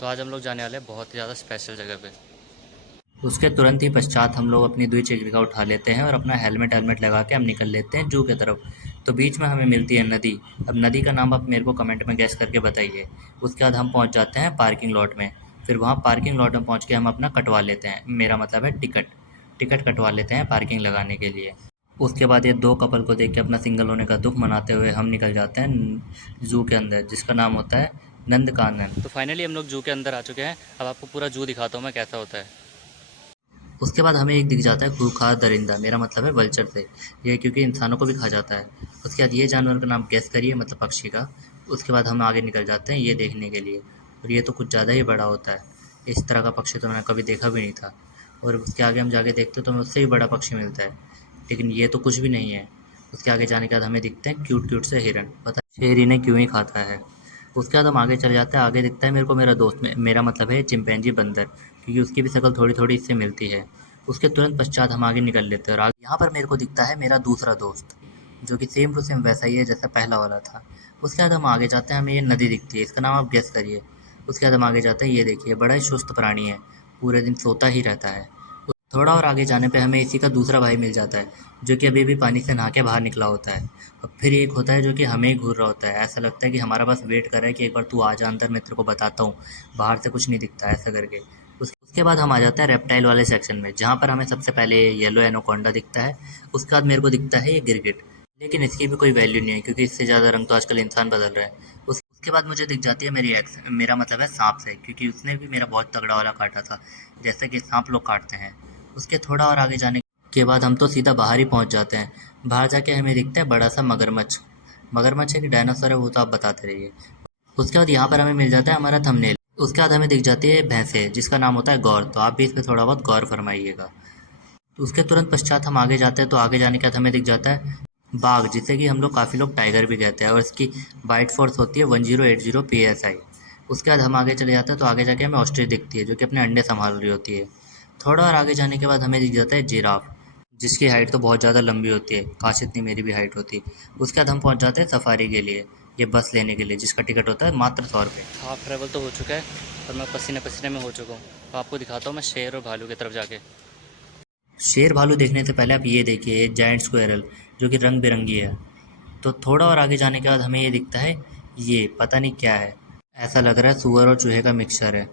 तो आज हम लोग जाने वाले हैं बहुत ही ज़्यादा स्पेशल जगह पे। उसके तुरंत ही पश्चात हम लोग अपनी द्विचक्रिका उठा लेते हैं और अपना हेलमेट हेलमेट लगा के हम निकल लेते हैं जू की तरफ। तो बीच में हमें मिलती है नदी। अब नदी का नाम आप मेरे को कमेंट में गैस करके बताइए। उसके बाद हम पहुंच जाते हैं पार्किंग लॉट में। फिर वहाँ पार्किंग लॉट में पहुंच के हम अपना कटवा लेते हैं, मेरा मतलब है टिकट। टिकट कटवा लेते हैं पार्किंग लगाने के लिए। उसके बाद ये दो कपल को देख के अपना सिंगल होने का दुख मनाते हुए हम निकल जाते हैं जू के अंदर, जिसका नाम होता है नंद कानन। तो फाइनली हम लोग जू के अंदर आ चुके हैं। अब आपको पूरा जू दिखाता हूँ मैं कैसा होता है। उसके बाद हमें एक दिख जाता है खूंखार दरिंदा, मेरा मतलब है वल्चर से। ये क्योंकि इंसानों को भी खा जाता है। उसके बाद ये जानवर का नाम गेस करिए, मतलब पक्षी का। उसके बाद हम आगे निकल जाते हैं ये देखने के लिए। और ये तो कुछ ज़्यादा ही बड़ा होता है। इस तरह का पक्षी तो मैंने कभी देखा भी नहीं था। और उसके आगे हम जाके देखते तो हमें उससे भी बड़ा पक्षी मिलता है। लेकिन ये तो कुछ भी नहीं है। उसके आगे जाने के बाद हमें दिखते हैं क्यूट क्यूट से हिरन, पता नहीं शेर इन्हें क्यों ही खाता है। उसके बाद हम आगे चले जाते हैं, आगे दिखता है मेरे को मेरा दोस्त में मेरा मतलब है चिंपैंजी बंदर, क्योंकि उसकी भी शक्ल थोड़ी थोड़ी इससे मिलती है। उसके तुरंत पश्चात हम आगे निकल लेते हैं और आगे यहाँ पर मेरे को दिखता है मेरा दूसरा दोस्त, जो कि सेम टू सेम वैसा ही है जैसा पहला वाला था। उसके बाद हम आगे जाते हैं, हमें ये नदी दिखती है, इसका नाम आप गेस करिए। उसके बाद हम आगे जाते हैं, ये देखिए बड़ा ही सुस्त प्राणी है, पूरे दिन सोता ही रहता है। थोड़ा और आगे जाने पे हमें इसी का दूसरा भाई मिल जाता है, जो कि अभी भी पानी से नहा के बाहर निकला होता है। और फिर एक होता है जो कि हमें ही घूर रहा होता है, ऐसा लगता है कि हमारा बस वेट कर रहा है कि एक बार तू आ जा अंदर, मैं तेरे को बताता हूँ, बाहर से कुछ नहीं दिखता ऐसा करके। उसके बाद हम आ जाते हैं रेप्टाइल वाले सेक्शन में, जहाँ पर हमें सबसे पहले येलो एनोकोंडा दिखता है। उसके बाद मेरे को दिखता है ये गिरगिट, लेकिन इसकी भी कोई वैल्यू नहीं है क्योंकि इससे ज़्यादा रंग तो आजकल इंसान बदल रहा है। उसके बाद मुझे दिख जाती है मेरी एक्स, मेरा मतलब है सांप से, क्योंकि उसने भी मेरा बहुत तगड़ा वाला काटा था, जैसे कि सांप लोग काटते हैं। उसके थोड़ा और आगे जाने के बाद हम तो सीधा बाहर ही पहुंच जाते हैं। बाहर जाके हमें दिखता है बड़ा सा मगरमच्छ। मगरमच्छ है कि डायनासोर है वो तो आप बताते रहिए। उसके बाद यहाँ पर हमें मिल जाता है हमारा थंबनेल। उसके बाद हमें दिख जाती है भैंसे, जिसका नाम होता है गौर, तो आप भी इस पे थोड़ा बहुत गौर फरमाइएगा। तो उसके तुरंत पश्चात हम आगे जाते हैं, तो आगे जाने के बाद हमें दिख जाता है बाघ, जिसे कि हम लोग काफ़ी लोग टाइगर भी कहते हैं, और इसकी बाइट फोर्स होती है 1080 PSI। उसके बाद हम आगे चले जाते हैं, तो आगे जाके हमें ऑस्ट्रिच दिखती है, जो कि अपने अंडे संभाल रही होती है। थोड़ा और आगे जाने के बाद हमें दिख जाता है जिराफ, जिसकी हाइट तो बहुत ज़्यादा लंबी होती है, काश इतनी मेरी भी हाइट होती। उसके बाद हम पहुँच जाते हैं सफारी के लिए, ये बस लेने के लिए, जिसका टिकट होता है मात्र 100 रुपये। हाफ ट्रैवल तो हो चुका है और मैं पसीने पसीने में हो चुका हूँ। तो आपको दिखाता हूँ मैं शेर और भालू की तरफ जाके। शेर भालू देखने से पहले आप ये देखिए जायंट स्क्वेरल, जो कि रंग बिरंगी है। तो थोड़ा और आगे जाने के बाद हमें ये दिखता है, ये पता नहीं क्या है, ऐसा लग रहा है सुअर और चूहे का मिक्सचर है।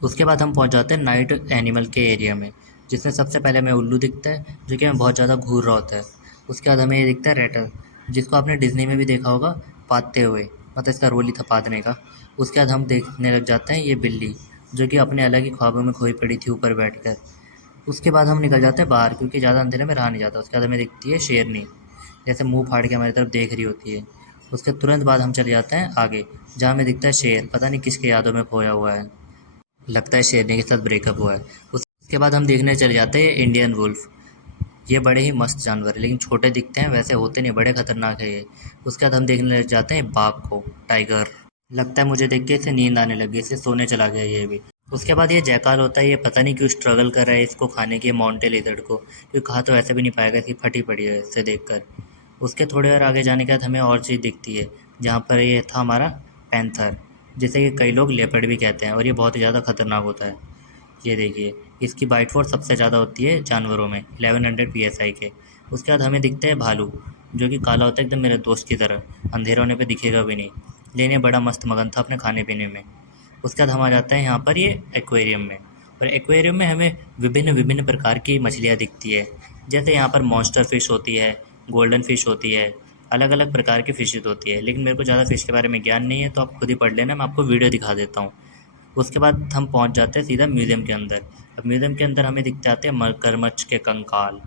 उसके बाद हम पहुंच जाते हैं नाइट एनिमल के एरिया में, जिसमें सबसे पहले हमें उल्लू दिखता है, जो कि हमें बहुत ज़्यादा घूर रहा होता है। उसके बाद हमें ये दिखता है रेटल, जिसको आपने डिज्नी में भी देखा होगा पादते हुए, मतलब इसका रोल ही था पादने का। उसके बाद हम देखने लग जाते हैं ये बिल्ली, जो कि अपने अलग ही ख्वाबों में खोई पड़ी थी ऊपर बैठकर। उसके बाद हम निकल जाते हैं बाहर, क्योंकि ज़्यादा अंधेरे में रहा नहीं जाता। उसके बाद हमें दिखती है शेरनी, जैसे मुंह फाड़ के हमारी तरफ देख रही होती है। उसके तुरंत बाद हम चले जाते हैं आगे, जहाँ हमें दिखता है शेर, पता नहीं किसके यादों में खोया हुआ है, लगता है शेरनी के साथ ब्रेकअप हुआ है। उसके बाद हम देखने चले जाते हैं इंडियन वुल्फ। ये बड़े ही मस्त जानवर है, लेकिन छोटे दिखते हैं, वैसे होते नहीं, बड़े खतरनाक है ये। उसके बाद हम देखने लग जाते हैं बाघ को, टाइगर। लगता है मुझे देख के इसे नींद आने लगी, इसे सोने चला गया ये भी। उसके बाद ये जयकाल होता है, ये पता नहीं क्यों स्ट्रगल कर रहा है इसको खाने के, माउंटेन लिजर्ड को, क्योंकि खा तो ऐसे भी नहीं पाएगा, इसकी फटी पड़ी है इसे देखकर। उसके थोड़ी और आगे जाने के बाद हमें और चीज़ दिखती है, जहाँ पर ये था हमारा पैंथर, जिसे कि कई लोग लेपर्ड भी कहते हैं, और ये बहुत ही ज़्यादा खतरनाक होता है। ये देखिए, इसकी बाइट फोर्स सबसे ज़्यादा होती है जानवरों में, 1100 PSI के। उसके बाद हमें दिखता है भालू, जो कि काला होता है एकदम मेरे दोस्त की तरह, अंधेरा होने पे दिखेगा भी नहीं, लेकिन ये बड़ा मस्त मगन था अपने खाने पीने में। उसके बाद हम आ जाते हैं यहाँ पर ये एक्वेरियम में, और एक्वेरियम में हमें विभिन्न विभिन्न प्रकार की मछलियाँ दिखती है। जैसे यहाँ पर मॉन्स्टर फिश होती है, गोल्डन फिश होती है, अलग अलग प्रकार की फ़िशेज़ होती है, लेकिन मेरे को ज़्यादा फ़िश के बारे में ज्ञान नहीं है, तो आप खुद ही पढ़ लेना, मैं आपको वीडियो दिखा देता हूँ। उसके बाद हम पहुंच जाते हैं सीधा म्यूज़ियम के अंदर। अब म्यूज़ियम के अंदर हमें दिख जाते हैं मगरमच्छ के कंकाल,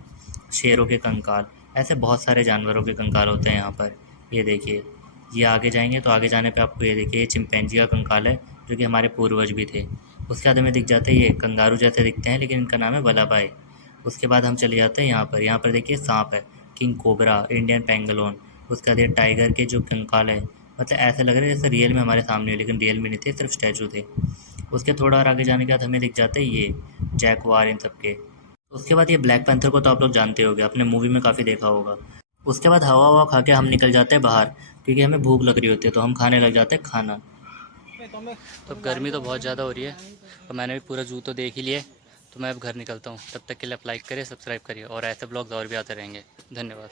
शेरों के कंकाल, ऐसे बहुत सारे जानवरों के कंकाल होते हैं यहाँ पर। ये देखिए, ये आगे जाएंगे तो आगे जाने पे आपको ये देखिए, ये चिंपैंजी का कंकाल है, जो कि हमारे पूर्वज भी थे। उसके बाद हमें दिख जाते हैं ये कंगारू जैसे दिखते हैं, लेकिन इनका नाम है वल्लभाई। उसके बाद हम चले जाते हैं यहाँ पर देखिए सांप है, किंग कोबरा, इंडियन पेंगोलिन। उसके बाद ये टाइगर के जो कंकाल है, मतलब ऐसे लग रहा है जैसे रियल में हमारे सामने हो, लेकिन रियल में नहीं थे, सिर्फ स्टैचू थे। उसके थोड़ा और आगे जाने के बाद हमें दिख जाते हैं ये जैगवार इन सब के। उसके बाद ये ब्लैक पैंथर को तो आप लोग जानते होंगे, आपने मूवी में काफ़ी देखा होगा। उसके बाद हवा ववा खा के हम निकल जाते हैं बाहर, क्योंकि हमें भूख लग रही होती है, तो हम खाने लग जाते हैं खाना। तो अब गर्मी तो बहुत ज़्यादा हो रही है और मैंने भी पूरा जू तो देख ही लिया, तो मैं अब घर निकलता हूँ। तब तक के लिए आप लाइक करिए, सब्सक्राइब करिए और ऐसे ब्लॉग्स और भी आते रहेंगे। धन्यवाद।